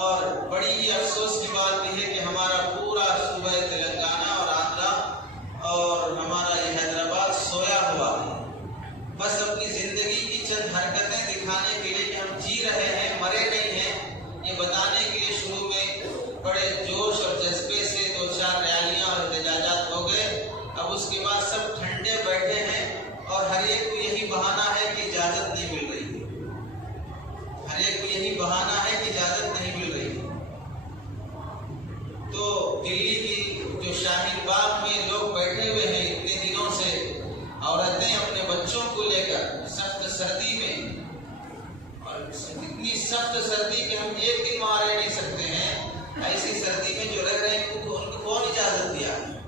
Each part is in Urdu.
اور بڑی ہی افسوس کی بات یہ ہے کہ ہمارا پورا صوبہ تلنگانہ اور آندھرا اور ہمارا یہ حیدرآباد سویا ہوا ہے، بس اپنی زندگی کی چند حرکتیں دکھانے کے لیے کہ ہم جی رہے ہیں، مرے نہیں ہیں، یہ بتانے کے لیے شروع میں بڑے جوش اور جذبے سے 2-4 ریالیاں اور احتجاجات ہو گئے، اب اس کے بعد سب ٹھنڈے بیٹھے ہیں اور ہر ایک کو یہی بہانہ ہے کہ اجازت نہیں مل رہی ہے، ہر ایک کو یہی بہانہ ہے کہ اجازت نہیں مل رہی ہے۔ تو دلی کی جو شاہین باغ میں لوگ بیٹھے ہوئے ہیں اتنے دنوں سے، عورتیں اپنے بچوں کو لے کر سخت سردی میں، اور اتنی سخت سردی کہ ہم ایک دن وہاں رہ نہیں سکتے ہیں، ایسی سردی میں جو رہ رہے ہیں ان کو کون اجازت دیا ہے؟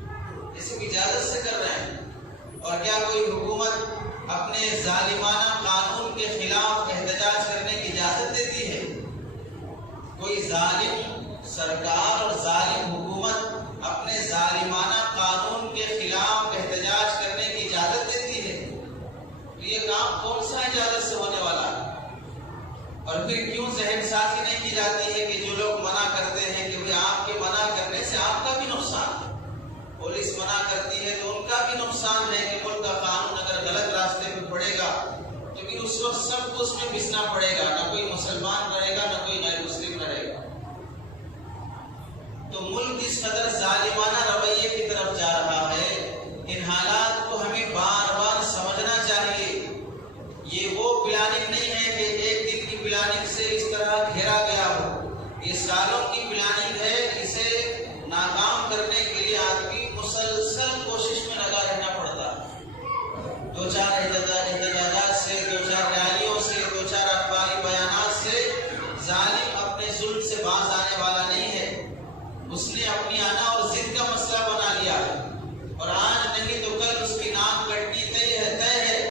یہ سب اجازت سے کر رہے ہیں۔ اور کیا کوئی حکومت اپنے ظالمانہ قانون کے خلاف احتجاج کرنے کی اجازت دیتی ہے؟ کوئی ظالم سرکار اور ظالم حکومت اپنے ظالمانہ قانون کے خلاف احتجاج کرنے کی اجازت دیتی ہے؟ یہ کام کون سا اجازت سے ہونے والا ہے؟ اور پھر کیوں ذہن سازی نہیں کی جاتی ہے کہ جو لوگ منع کرتے ہیں کہ آپ کے منع کرنے سے آپ کا بھی نقصان ہے، پولیس منع کرتی ہے تو ان کا بھی نقصان ہے کہ ملک کا قانون اگر غلط راستے پہ پڑے گا تو پھر اس وقت سب کو اس میں گھسنا پڑے گا، نہ کوئی مسلمان رہے گا نہ کوئی غیر مسلم رہے گا۔ تو ملک اس قدر ظالمانہ رویے کی طرف جا رہا ہے، ان حالات کو ہمیں بار بار سمجھنا چاہیے۔ یہ وہ پلاننگ نہیں ہے کہ ایک دن کی پلاننگ سے اس طرح گھیرا گیا ہو، یہ سالوں کی پلاننگ ہے، اسے ناکام کرنے کے لیے آدمی مسلسل کوشش میں لگا رہنا پڑتا ہے۔ 2-4 احتجاجات سے، 2-4 ریالیوں سے، 2-4 اخباری بیانات سے ظالم اپنے ظلم سے باز آنے والا نہیں ہے، اس نے اپنی آنا اور